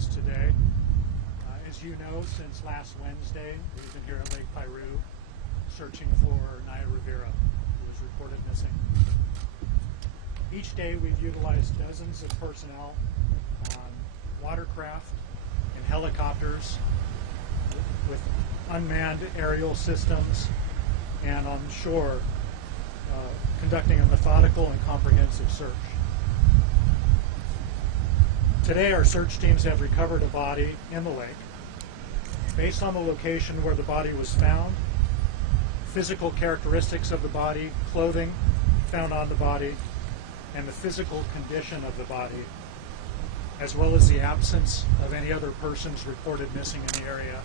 us today. As you know, since last Wednesday, we've been here at Lake Piru searching for Naya Rivera, who was reported missing. Each day we've utilized dozens of personnel on watercraft and helicopters with unmanned aerial systems and on shore, conducting a methodical and comprehensive search. Today our search teams have recovered a body in the lake. Based on the location where the body was found, physical characteristics of the body, clothing found on the body, and the physical condition of the body, as well as the absence of any other persons reported missing in the area,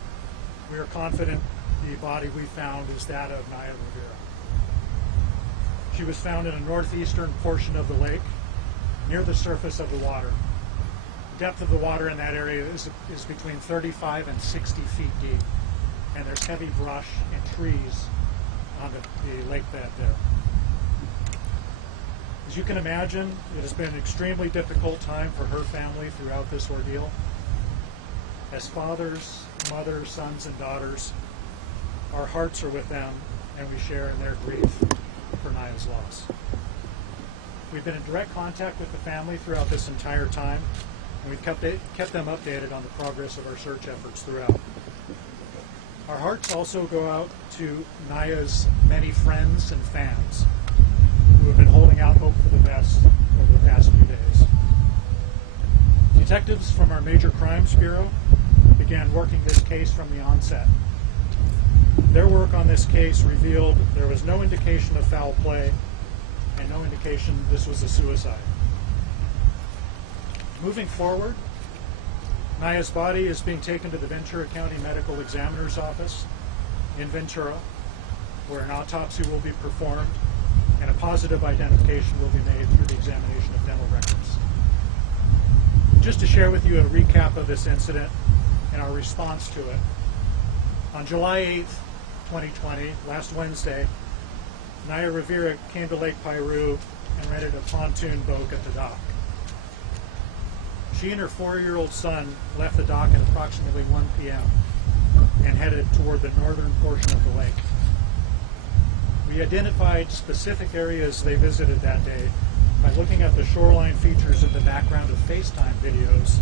we are confident the body we found is that of Naya Rivera. She was found in a northeastern portion of the lake, near the surface of the water. The depth of the water in that area is between 35 and 60 feet deep, and there's heavy brush and trees on the lake bed there. As you can imagine, it has been an extremely difficult time for her family throughout this ordeal. As fathers, mothers, sons, and daughters, our hearts are with them, and we share in their grief for Naya's loss. We've been in direct contact with the family throughout this entire time, and we've kept them updated on the progress of our search efforts throughout. Our hearts also go out to Naya's many friends and fans who have been holding out hope for the best over the past few days. Detectives from our Major Crimes Bureau began working this case from the onset. Their work on this case revealed there was no indication of foul play and no indication this was a suicide. Moving forward, Naya's body is being taken to the Ventura County Medical Examiner's Office in Ventura, where an autopsy will be performed and a positive identification will be made through the examination of dental records. Just to share with you a recap of this incident and our response to it, on July 8th, 2020, last Wednesday, Naya Rivera came to Lake Piru and rented a pontoon boat at the dock. She and her 4-year-old son left the dock at approximately 1 p.m. and headed toward the northern portion of the lake. We identified specific areas they visited that day by looking at the shoreline features in the background of FaceTime videos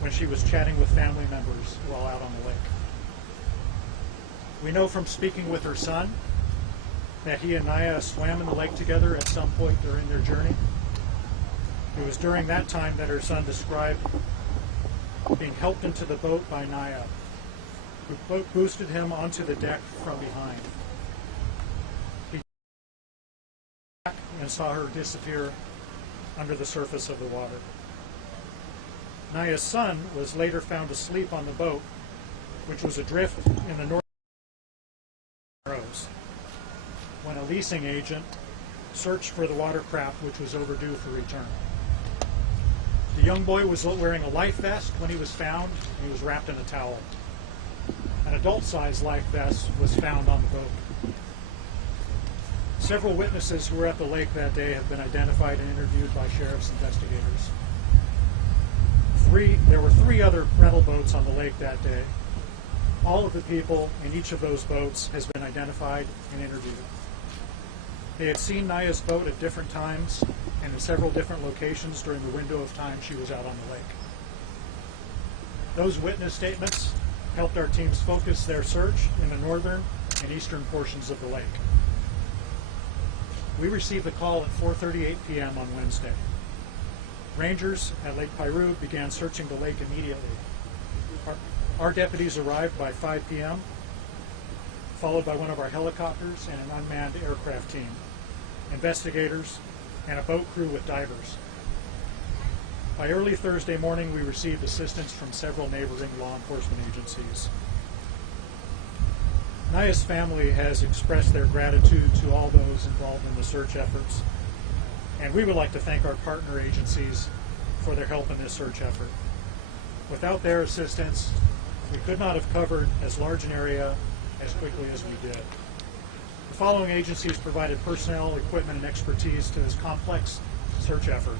when she was chatting with family members while out on the lake. We know from speaking with her son that he and Naya swam in the lake together at some point during their journey. It was during that time that her son described being helped into the boat by Naya, who boosted him onto the deck from behind. He back and saw her disappear under the surface of the water. Naya's son was later found asleep on the boat, which was adrift in the north Narrows, when a leasing agent searched for the watercraft, which was overdue for return. The young boy was wearing a life vest when he was found. He was wrapped in a towel. An adult-sized life vest was found on the boat. Several witnesses who were at the lake that day have been identified and interviewed by sheriff's investigators. There were 3 other rental boats on the lake that day. All of the people in each of those boats has been identified and interviewed. They had seen Naya's boat at different times and in several different locations during the window of time she was out on the lake. Those witness statements helped our teams focus their search in the northern and eastern portions of the lake. We received the call at 4:38 p.m. on Wednesday. Rangers at Lake Piru began searching the lake immediately. Our deputies arrived by 5 p.m., followed by one of our helicopters and an unmanned aircraft team, investigators, and a boat crew with divers. By early Thursday morning, we received assistance from several neighboring law enforcement agencies. Naya's family has expressed their gratitude to all those involved in the search efforts, and we would like to thank our partner agencies for their help in this search effort. Without their assistance, we could not have covered as large an area as quickly as we did. The following agencies provided personnel, equipment, and expertise to this complex search effort: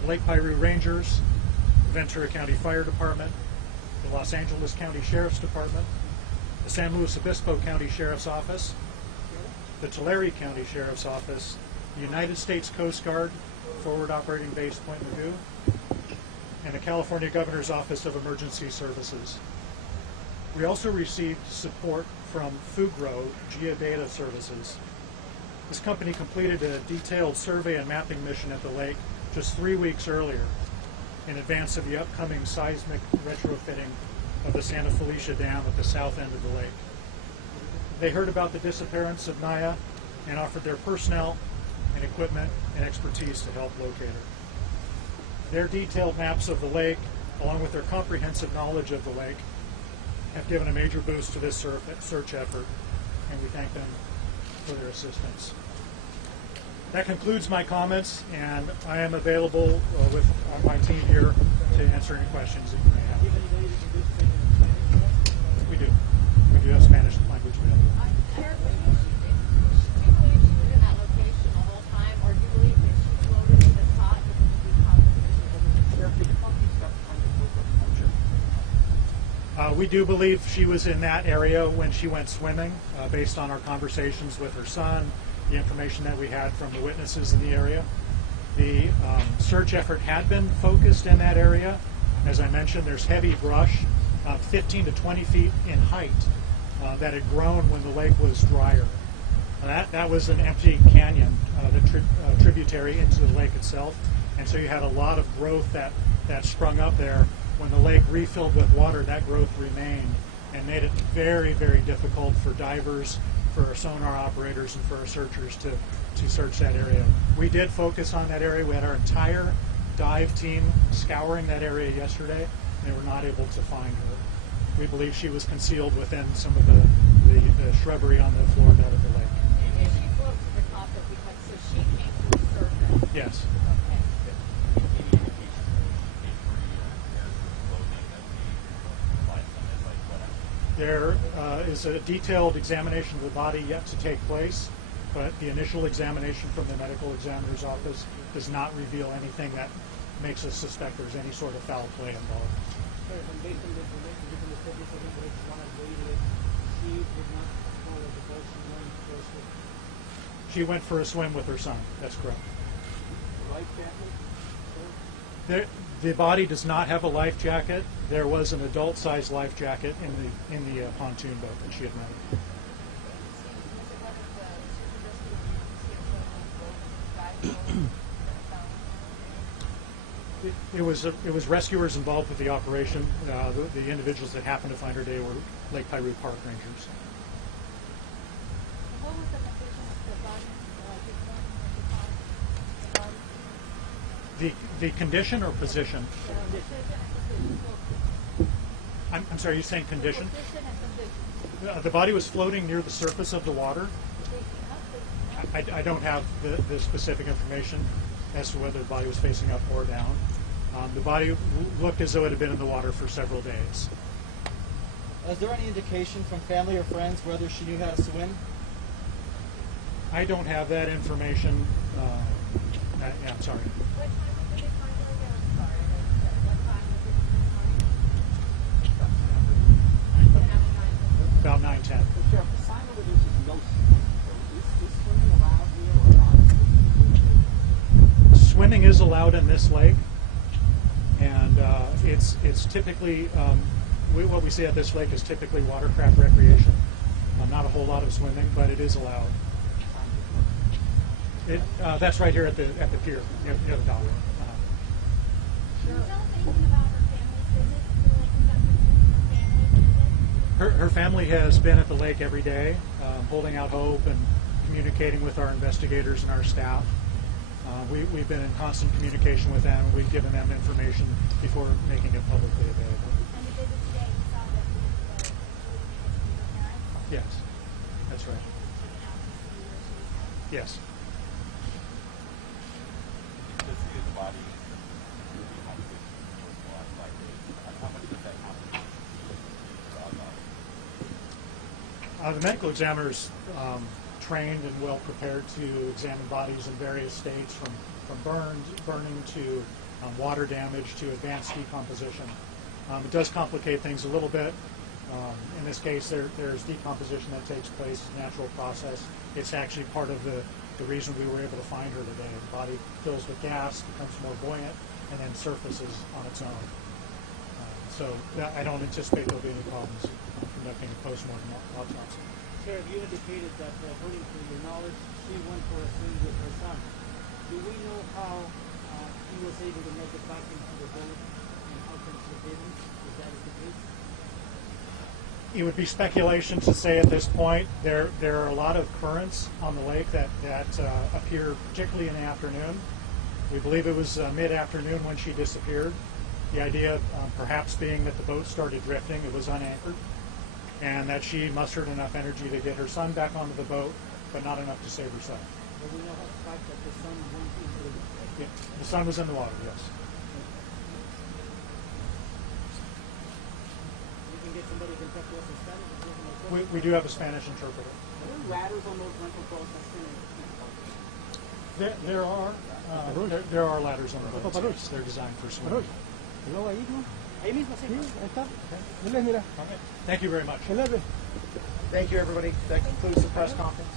the Lake Piru Rangers, Ventura County Fire Department, the Los Angeles County Sheriff's Department, the San Luis Obispo County Sheriff's Office, the Tulare County Sheriff's Office, the United States Coast Guard, Forward Operating Base Point Mugu, and the California Governor's Office of Emergency Services. We also received support from Fugro Geodata Services. This company completed a detailed survey and mapping mission at the lake just 3 weeks earlier in advance of the upcoming seismic retrofitting of the Santa Felicia Dam at the south end of the lake. They heard about the disappearance of Naya and offered their personnel and equipment and expertise to help locate her. Their detailed maps of the lake, along with their comprehensive knowledge of the lake, have given a major boost to this search effort, and we thank them for their assistance. That concludes my comments, and I am available with my team here to answer any questions that you may have. We do. We do have Spanish language available. Sheriff, do you believe she was in that location the whole time, or do you believe that she floated in the spot because of the decomposition? Sheriff, did you talk to stuff on the We do believe she was in that area when she went swimming, based on our conversations with her son, the information that we had from the witnesses in the area. The search effort had been focused in that area. As I mentioned, there's heavy brush, 15 to 20 feet in height, that had grown when the lake was drier. That was an empty canyon, the tributary into the lake itself, and so you had a lot of growth that sprung up there. When the lake refilled with water, that growth remained and made it very, very difficult for divers, for our sonar operators, and for our searchers to search that area. We did focus on that area. We had our entire dive team scouring that area yesterday, and they were not able to find her. We believe she was concealed within some of the shrubbery on the floor bed of the lake. And she floated to the top of it because so she came to the surface. Yes. There is a detailed examination of the body yet to take place, but the initial examination from the medical examiner's office does not reveal anything that makes us suspect there's any sort of foul play involved. She went for a swim with her son. That's correct. The body does not have a life jacket. There was an adult-sized life jacket in the pontoon boat that she had rented. It was rescuers involved with the operation. The individuals that happened to find her today were Lake Piru Park Rangers. What was the condition of the body The condition or position? I'm sorry, you're saying condition? The body was floating near the surface of the water. I don't have the specific information as to whether the body was facing up or down. The body looked as though it had been in the water for several days. Is there any indication from family or friends whether she knew how to swim? I don't have that information. Yeah, I'm sorry. What time did they find her again? I'm sorry. What time was it? About 9:10. Sheriff, the sign over there says no swimming. So is swimming allowed here or not? Swimming is allowed in this lake, and it's typically what we see at this lake is typically watercraft recreation. Not a whole lot of swimming, but it is allowed. That's right here at the pier near the dock. Can you tell us anything about her family's visit? Her family has been at the lake every day, holding out hope and communicating with our investigators and our staff. We've been in constant communication with them. We've given them information before making it publicly available. And the visit today, you saw that she was her parents? Yes, that's right. Yes. The medical examiner's trained and well prepared to examine bodies in various states, from burning to water damage to advanced decomposition. It does complicate things a little bit. In this case, there's decomposition that takes place, natural process. It's actually part of the reason we were able to find her today. The body fills with gas, becomes more buoyant, and then surfaces on its own. I don't anticipate there'll be any problems conducting a post-mortem autopsy. Sheriff, you indicated that according to your knowledge, she went for a swim with her son. Do we know how he was able to make it back into the boat and how come she didn't? Is that the case? It would be speculation to say at this point. There are a lot of currents on the lake that appear particularly in the afternoon. We believe it was mid-afternoon when she disappeared. The idea perhaps being that the boat started drifting, it was unanchored, and that she mustered enough energy to get her son back onto the boat, but not enough to save herself. But we know the fact that the son went into the lake. Yeah, the son was in the water, yes. We can get somebody who can talk to us in Spanish. If there's no question. We do have a Spanish interpreter. Are there ladders on those rental boats? That's There are ladders on the boats. Yes. They're designed for swimming. Luego ahí, ¿no? Ahí mismo, sí. Ahí está. Thank you very much. Thank you, everybody. That concludes the press conference.